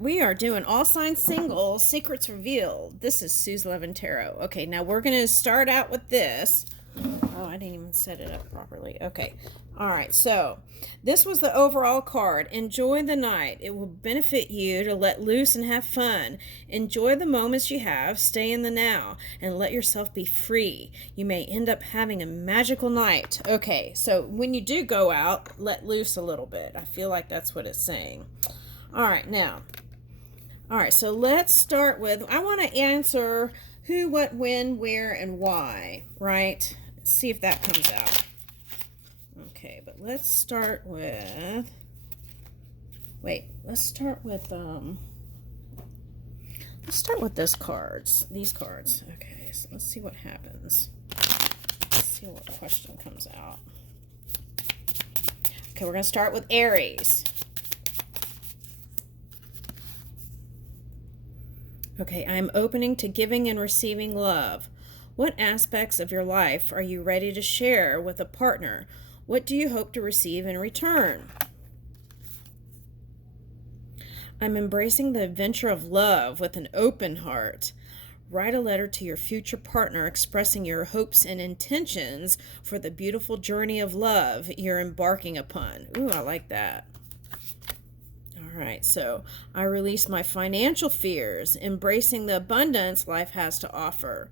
We are doing all signs singles, secrets revealed. This is Sue's Love and Tarot. Okay, now we're going to start out with this. Oh, I didn't even set it up properly. Okay. All right. So, this was the overall card. Enjoy the night. It will benefit you to let loose and have fun. Enjoy the moments you have. Stay in the now and let yourself be free. You may end up having a magical night. Okay. So, when you do go out, let loose a little bit. I feel like that's what it's saying. All right. Now, all right. So, let's start with I want to answer who, what, when, where, and why, right? See if that comes out. Okay, but let's start with let's start with these cards. Okay, so let's see what happens. Let's see what question comes out. Okay, we're going to start with Aries. Okay, I'm opening to giving and receiving love. What aspects of your life are you ready to share with a partner? What do you hope to receive in return? I'm embracing the adventure of love with an open heart. Write a letter to your future partner expressing your hopes and intentions for the beautiful journey of love you're embarking upon. Ooh, I like that. All right, so I release my financial fears, embracing the abundance life has to offer.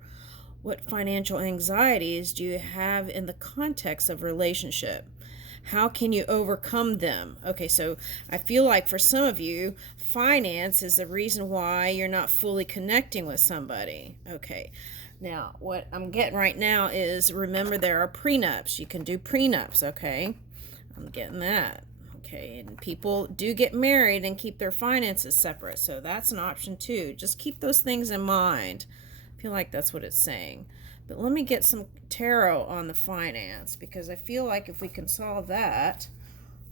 What financial anxieties do you have in the context of relationship? How can you overcome them? Okay, so I feel like for some of you, finance is the reason why you're not fully connecting with somebody. Okay, now what I'm getting right now is remember there are prenups. You can do prenups, okay? I'm getting that. Okay, and people do get married and keep their finances separate, so that's an option too. Just keep those things in mind. I feel like that's what it's saying. But let me get some tarot on the finance because I feel like if we can solve that,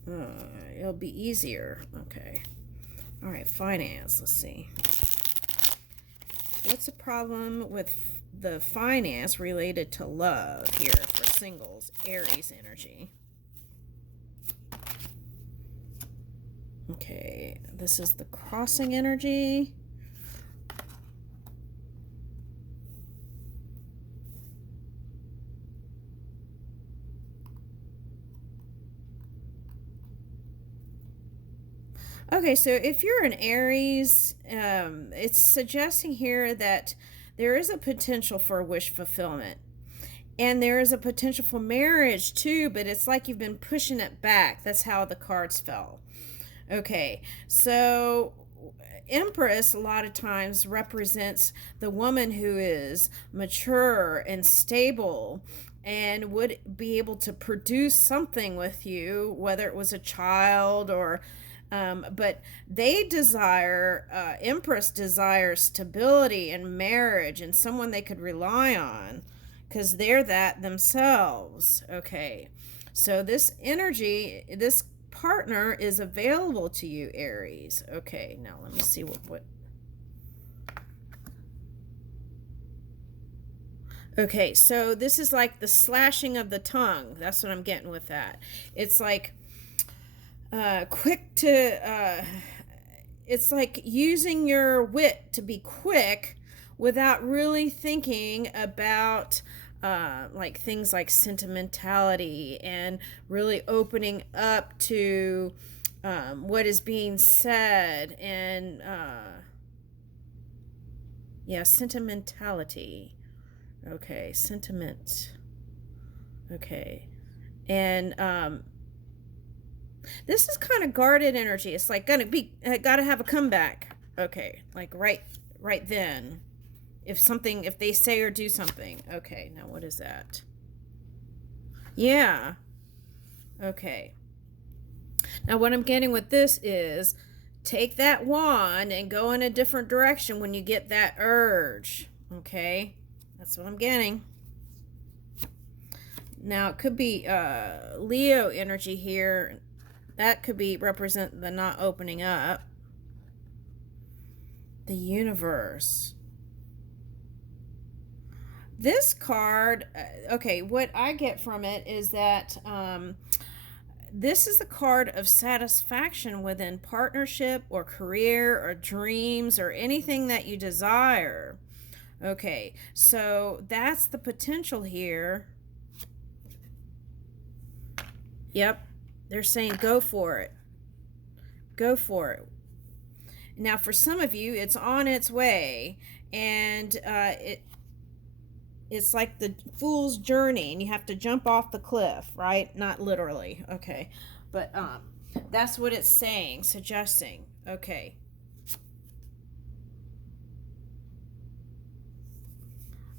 it'll be easier. Okay. All right, finance. Let's see. What's the problem with the finance related to love here for singles? Aries energy. Okay, this is the crossing energy. Okay, so if you're an Aries, it's suggesting here that there is a potential for wish fulfillment. And there is a potential for marriage too, but it's like you've been pushing it back. That's how the cards fell. Okay, so Empress a lot of times represents the woman who is mature and stable and would be able to produce something with you, whether it was a child or but they desire, Empress desires stability and marriage and someone they could rely on because they're that themselves. Okay, so this energy, this partner is available to you, Aries. Okay, now let me see what. Okay, so this is like the slashing of the tongue. That's what I'm getting with that. It's like quick to it's like using your wit to be quick without really thinking about like things like sentimentality and really opening up to what is being said and yeah, sentimentality. Okay, sentiment. Okay, and this is kind of guarded energy. It's like gotta have a comeback. Okay, like right then. If they say or do something. Okay, now what is that? Yeah. Okay. Now what I'm getting with this is take that wand and go in a different direction when you get that urge. Okay? That's what I'm getting. Now it could be Leo energy here. That could be represent the not opening up. The universe. This card, okay, what I get from it is that This is the card of satisfaction within partnership or career or dreams or anything that you desire. Okay, so that's the potential here. Yep, they're saying go for it. Go for it. Now, for some of you, it's on its way, and it's like the fool's journey, and you have to jump off the cliff, right? Not literally, okay, but that's what it's saying, suggesting. Okay.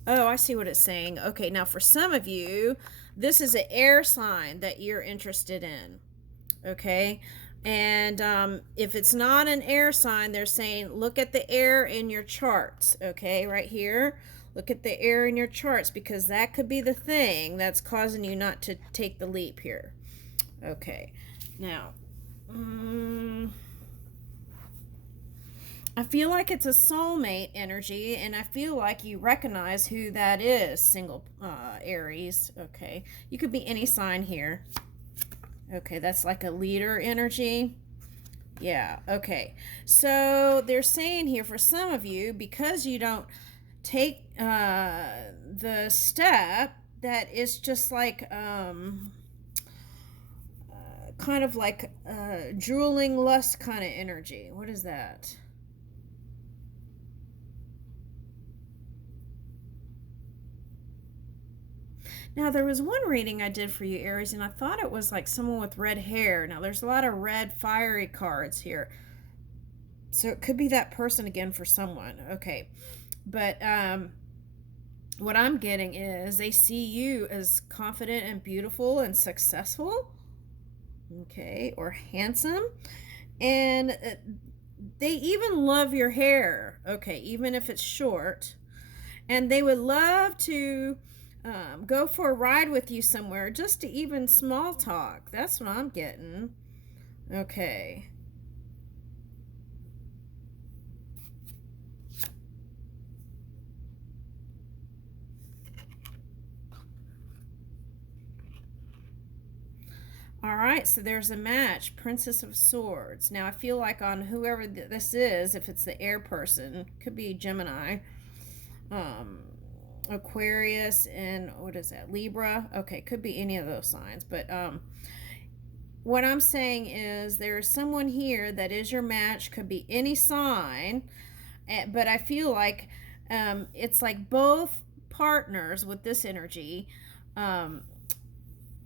Oh, I see what it's saying. Okay, now for some of you, this is an air sign that you're interested in. Okay, and if it's not an air sign, they're saying look at the air in your charts. Okay, right here, look at the air in your charts, because that could be the thing that's causing you not to take the leap here. Okay, now I feel like it's a soulmate energy, and I feel like you recognize who that is, single Aries. Okay, you could be any sign here. Okay, that's like a leader energy. Yeah, okay. So they're saying here for some of you, because you don't take the step, that it's just like kind of like drooling lust kind of energy. What is that? Now, there was one reading I did for you, Aries, and I thought it was like someone with red hair. Now, there's a lot of red fiery cards here. So it could be that person again for someone. Okay. But what I'm getting is they see you as confident and beautiful and successful. Okay. Or handsome. And they even love your hair. Okay. Even if it's short. And they would love to go for a ride with you somewhere, just to even small talk. That's what I'm getting. Okay. All right, so there's a match, Princess of Swords. Now, I feel like on whoever this is, if it's the air person, could be Gemini, Aquarius, and what is that, Libra? Okay, could be any of those signs. But what I'm saying is there's someone here that is your match, could be any sign, but I feel like it's like both partners with this energy.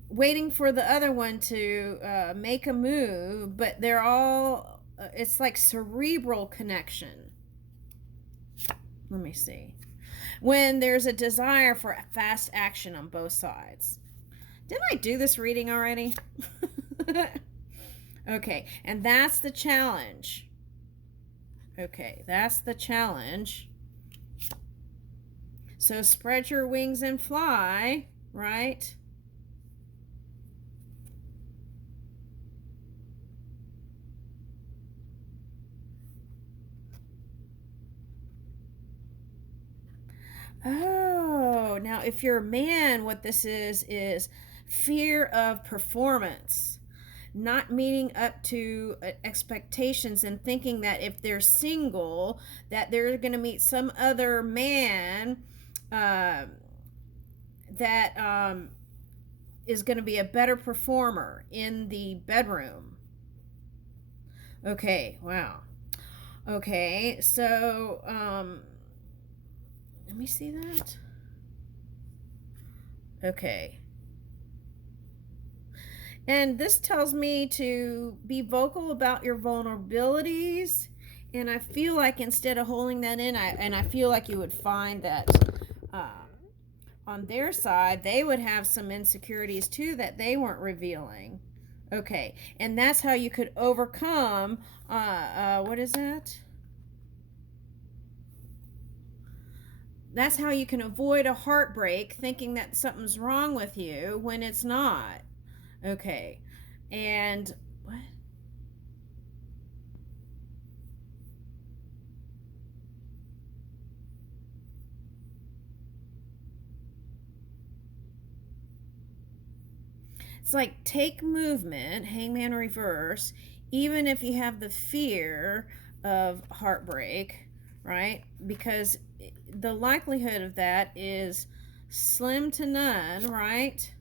Waiting for the other one to make a move, but they're all, it's like cerebral connection. Let me see. When there's a desire for fast action on both sides. Didn't I do this reading already? Okay, and that's the challenge. Okay, that's the challenge. So spread your wings and fly, right? Oh, now if you're a man, what this is fear of performance, not meeting up to expectations, and thinking that if they're single, that they're going to meet some other man that is going to be a better performer in the bedroom. Okay, wow. Okay, so let me see that. Okay. And this tells me to be vocal about your vulnerabilities. And I feel like instead of holding that in, I feel like you would find that on their side, they would have some insecurities too that they weren't revealing. Okay. And that's how you could overcome, what is that? That's how you can avoid a heartbreak thinking that something's wrong with you when it's not. Okay. And what? It's like take movement, hangman reverse, even if you have the fear of heartbreak, right? Because the likelihood of that is slim to none, right?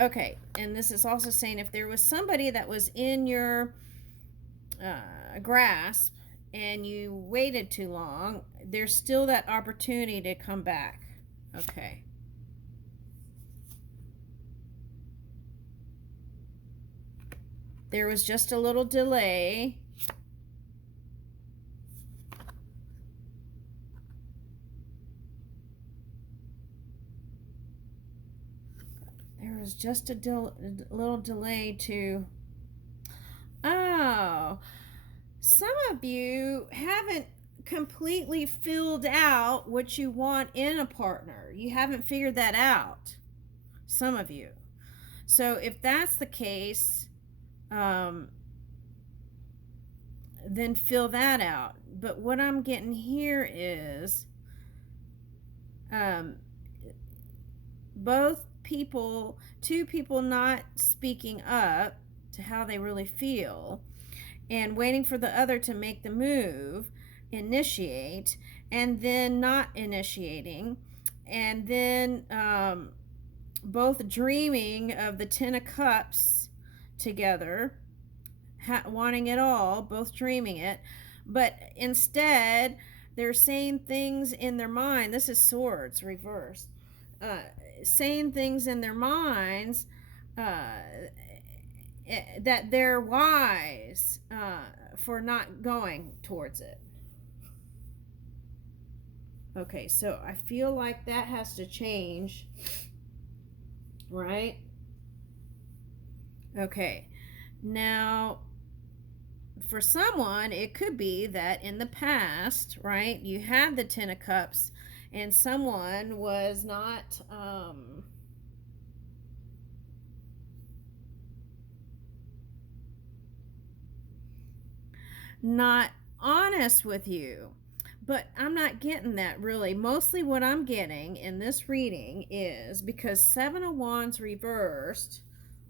Okay, and this is also saying if there was somebody that was in your grasp and you waited too long, there's still that opportunity to come back. Okay. There was just a little delay. There was just a little delay to... Oh, some of you haven't completely filled out what you want in a partner. You haven't figured that out. Some of you. So if that's the case, then fill that out. But what I'm getting here is both people, two people not speaking up to how they really feel and waiting for the other to make the move, initiate, and then not initiating, and then both dreaming of the Ten of Cups together, wanting it all, both dreaming it, but instead they're saying things in their mind. This is Swords reversed. Saying things in their minds that they're wise for not going towards it. Okay, so I feel like that has to change, right? Okay, now for someone, it could be that in the past, right, you had the Ten of Cups and someone was not honest with you. But I'm not getting that really. Mostly what I'm getting in this reading is because Seven of Wands reversed,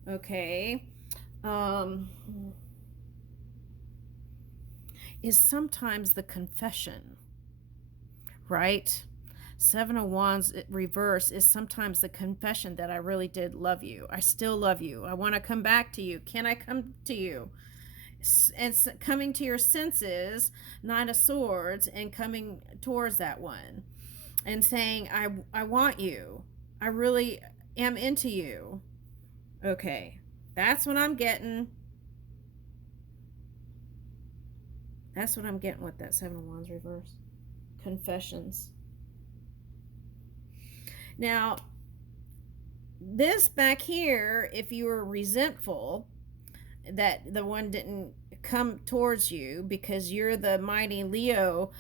okay, is sometimes the confession, right? Seven of Wands reverse is sometimes the confession that I really did love you. I still love you. I want to come back to you. Can I come to you? And coming to your senses, Nine of Swords, and coming towards that one and saying, I want you. I really am into you. Okay, that's what I'm getting. That's what I'm getting with that Seven of Wands reverse. Confessions. Now, this back here, if you were resentful that the one didn't come towards you because you're the mighty Leo,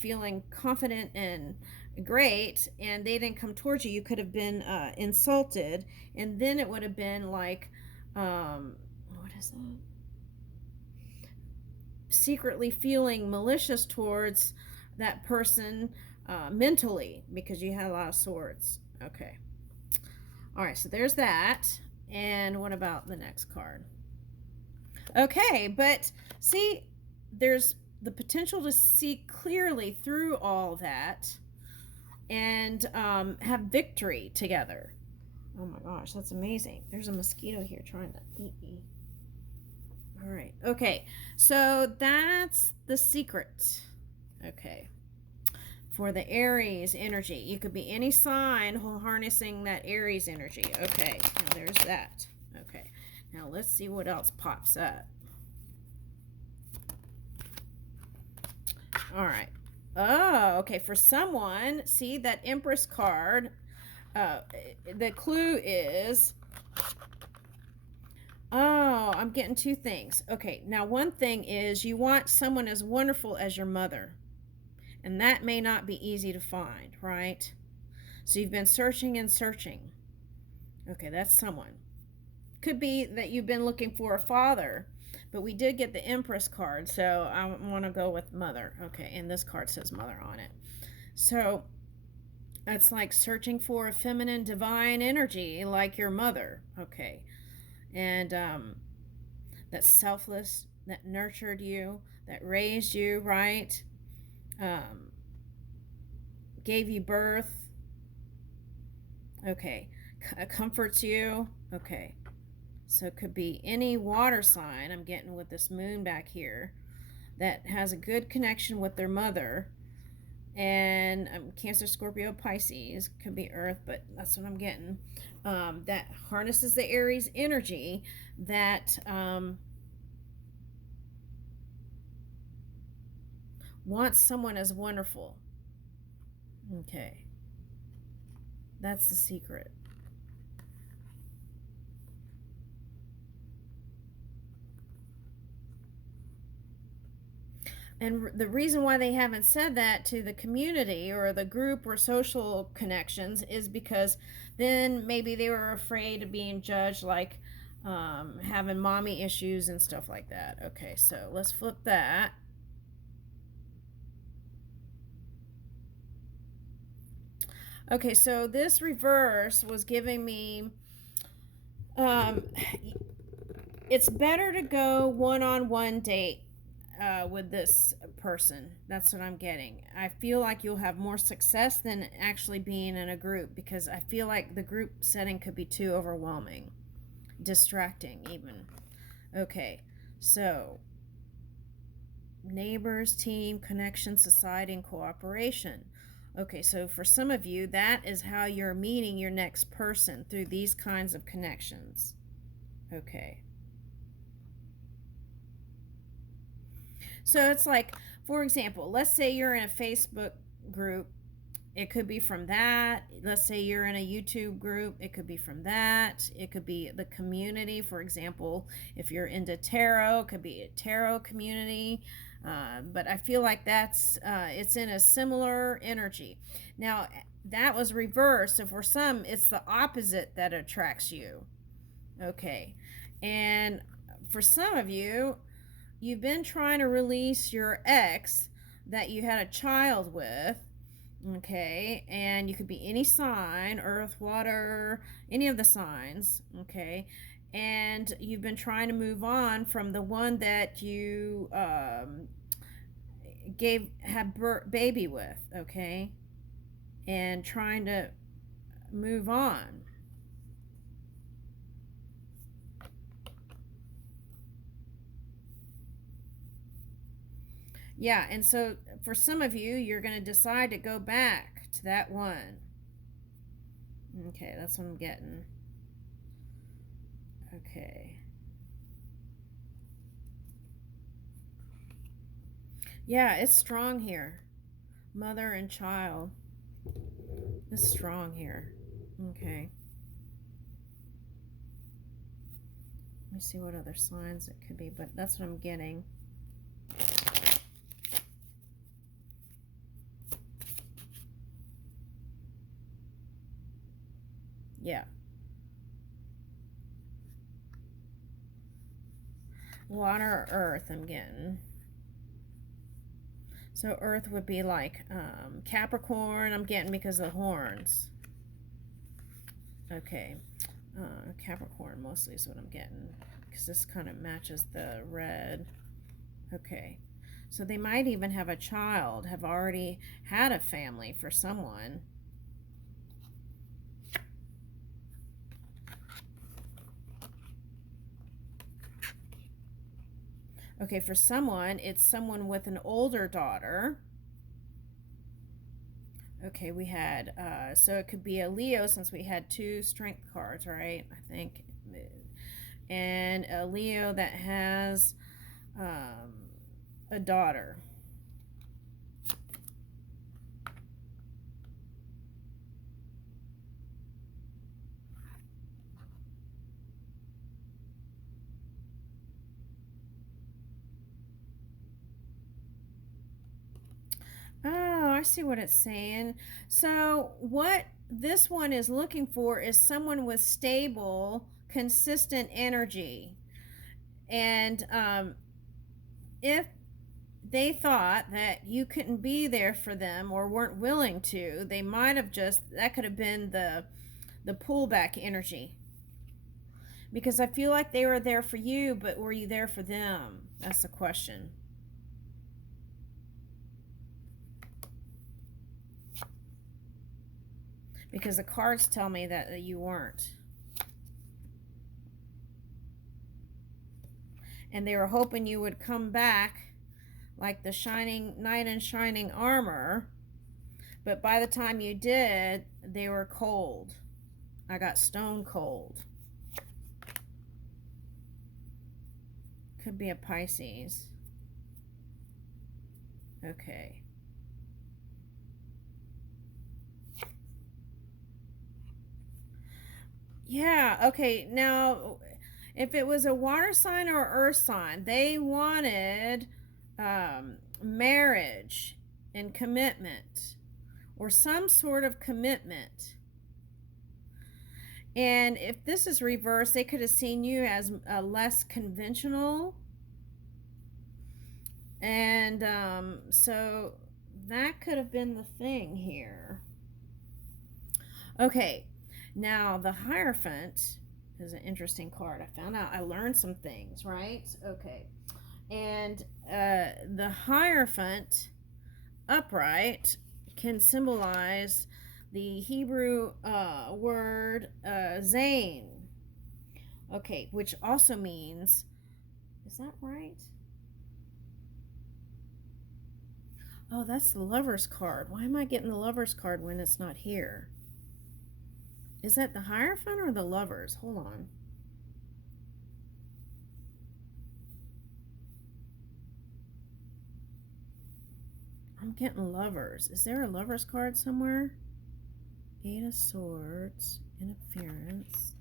feeling confident and great, and they didn't come towards you, you could have been insulted, and then it would have been like, what is that? Secretly feeling malicious towards that person mentally because you had a lot of swords. Okay. All right, so there's that. And what about the next card? Okay, but see, there's the potential to see clearly through all that and have victory together. Oh my gosh, that's amazing. There's a mosquito here trying to eat me. All right, okay, so that's the secret. Okay, for the Aries energy, you could be any sign harnessing that Aries energy. Okay, now there's that. Okay, now let's see what else pops up. All right. Oh, okay. For someone, see that Empress card, the clue is, oh, I'm getting two things. Okay, now one thing is you want someone as wonderful as your mother. And that may not be easy to find, right? So you've been searching and searching. Okay, that's someone. Could be that you've been looking for a father, but we did get the Empress card, so I want to go with mother. Okay, and this card says mother on it. So It's like searching for a feminine divine energy like your mother. Okay. And that's selfless, that nurtured you, that raised you, right? Um, gave you birth. Okay. Comforts you. Okay. So it could be any water sign I'm getting with this moon back here that has a good connection with their mother. And Cancer, Scorpio, Pisces could be Earth, but that's what I'm getting. That harnesses the Aries energy that wants someone as wonderful. Okay, that's the secret. And the reason why they haven't said that to the community or the group or social connections is because then maybe they were afraid of being judged, like having mommy issues and stuff like that. Okay, so let's flip that. Okay, so this reverse was giving me um, it's better to go one-on-one date with this person. That's what I'm getting. I feel like you'll have more success than actually being in a group, because I feel like the group setting could be too overwhelming, distracting even. Okay, so neighbors, team, connection, society, and cooperation. Okay, so for some of you, that is how you're meeting your next person, through these kinds of connections. Okay. So it's like, for example, let's say you're in a Facebook group. It could be from that. Let's say you're in a YouTube group. It could be from that. It could be the community. For example, if you're into tarot, it could be a tarot community. But I feel like it's in a similar energy. Now, that was reversed. So for some, it's the opposite that attracts you. Okay. And for some of you, you've been trying to release your ex that you had a child with. Okay, and you could be any sign, earth, water, any of the signs. Okay, and you've been trying to move on from the one that you baby with. Okay, and trying to move on. Yeah, and so for some of you, you're going to decide to go back to that one. Okay, that's what I'm getting. Okay. Yeah, it's strong here. Mother and child. It's strong here. Okay. Let me see what other signs it could be, but that's what I'm getting. Yeah. Water or earth, I'm getting. So earth would be like Capricorn, I'm getting, because of the horns. Okay. Capricorn mostly is what I'm getting, because this kind of matches the red. Okay. So they might even have a child, have already had a family for someone. Okay, for someone, it's someone with an older daughter. Okay, we had, so it could be a Leo, since we had two strength cards, right? I think. And a Leo that has a daughter. Oh, I see what it's saying. So, what this one is looking for is someone with stable, consistent energy. And if they thought that you couldn't be there for them or weren't willing to. They might have just, that could have been the pullback energy. Because I feel like they were there for you, but were you there for them? That's the question. Because the cards tell me that you weren't. And they were hoping you would come back like the shining knight in shining armor. But by the time you did, they were cold. I got stone cold. Could be a Pisces. Okay. Yeah, okay. Now, if it was a water sign or earth sign, they wanted marriage and commitment or some sort of commitment. And if this is reversed, they could have seen you as less conventional. And so that could have been the thing here. Okay, now the Hierophant is an interesting card. I found out, I learned some things, right? Okay. And the Hierophant upright can symbolize the Hebrew word zain. Okay, which also means, is that right? Oh, that's the Lover's card. Why am I getting the Lover's card when it's not here? Is that the Hierophant or the Lovers? Hold on. I'm getting Lovers. Is there a Lovers card somewhere? Eight of Swords, interference,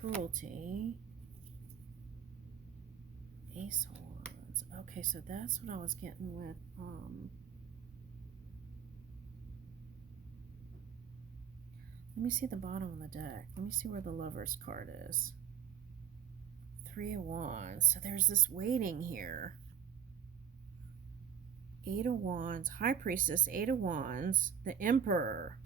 cruelty, Ace of Wands. Okay, so that's what I was getting with let me see the bottom of the deck. Let me see where the Lover's card is. Three of Wands. So there's this waiting here. Eight of Wands, High Priestess, Eight of Wands, the Emperor.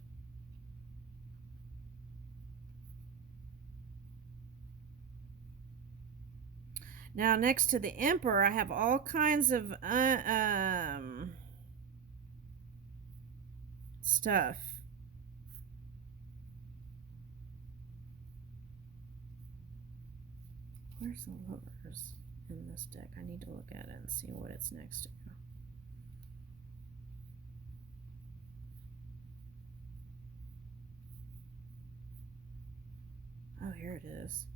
Now, next to the Emperor, I have all kinds of stuff. Where's the Lovers in this deck? I need to look at it and see what it's next to. Oh, here it is.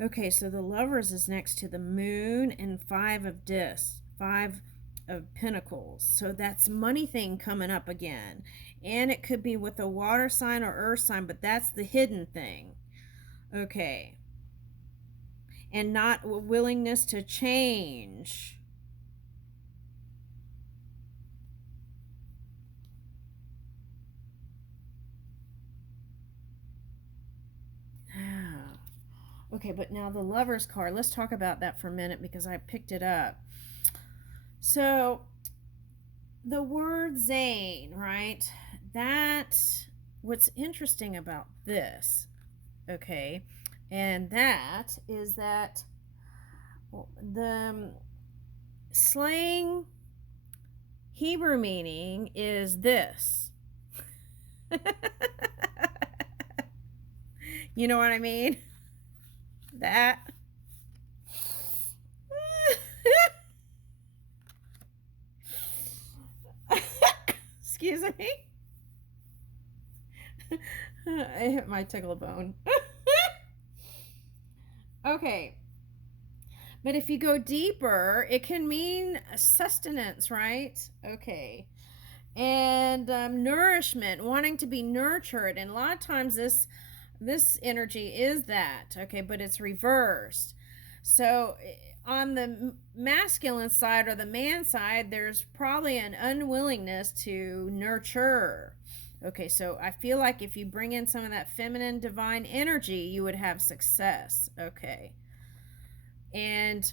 Okay, so the Lovers is next to the Moon and Five of Discs, Five of Pentacles. So that's money thing coming up again. And it could be with a water sign or earth sign, but that's the hidden thing. Okay. And not willingness to change. Okay, but now the Lover's card, let's talk about that for a minute because I picked it up. So the word Zane, right? That, what's interesting about this, okay, and that is that the slang Hebrew meaning is this. You know what I mean? That. Excuse me. I hit my tickle bone. Okay. But if you go deeper, it can mean sustenance, right? Okay. And nourishment, wanting to be nurtured. And a lot of times this energy is that, okay, but it's reversed. So on the masculine side or the man side, there's probably an unwillingness to nurture, Okay, so I feel like if you bring in some of that feminine divine energy, you would have success. Okay. And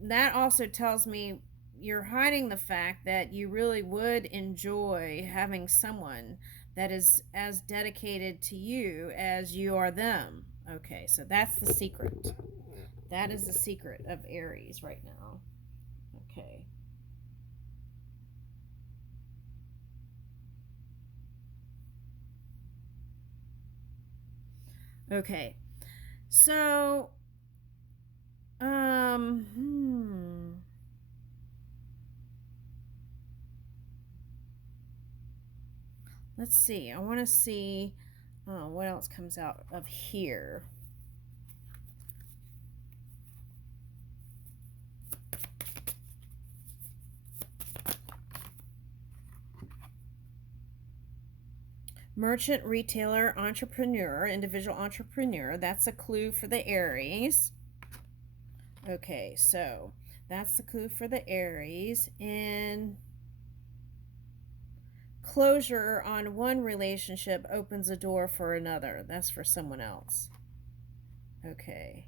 that also tells me you're hiding the fact that you really would enjoy having someone that is as dedicated to you as you are them. Okay, so that's the secret. That is the secret of Aries right now. Okay. Okay. So, um, hmm. Let's see. I want to see what else comes out of here. Merchant, retailer, entrepreneur, individual entrepreneur. That's a clue for the Aries. Okay, so that's the clue for the Aries. And closure on one relationship opens a door for another. That's for someone else. Okay.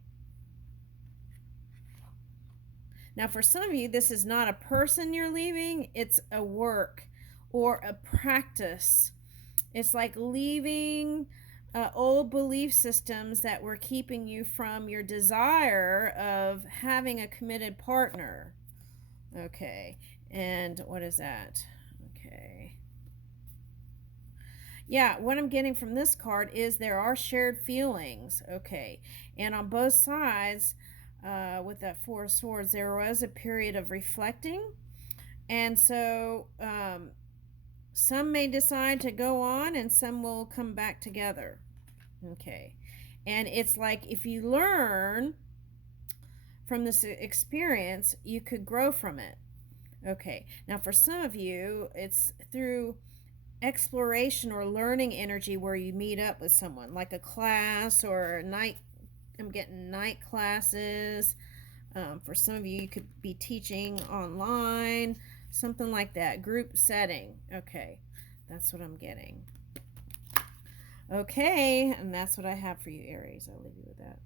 Now, for some of you, this is not a person you're leaving, it's a work or a practice. It's like leaving old belief systems that were keeping you from your desire of having a committed partner. Okay. And what is that? Okay. Yeah, what I'm getting from this card is there are shared feelings. Okay. And on both sides, with that Four of Swords, there was a period of reflecting. And so some may decide to go on and some will come back together. Okay. And it's like if you learn from this experience, you could grow from it. Okay. Now, for some of you, it's through exploration or learning energy where you meet up with someone, like a class or a night. I'm getting night classes. For some of you, you could be teaching online, something like that, group setting. Okay, that's what I'm getting. Okay, and that's what I have for you, Aries. I'll leave you with that.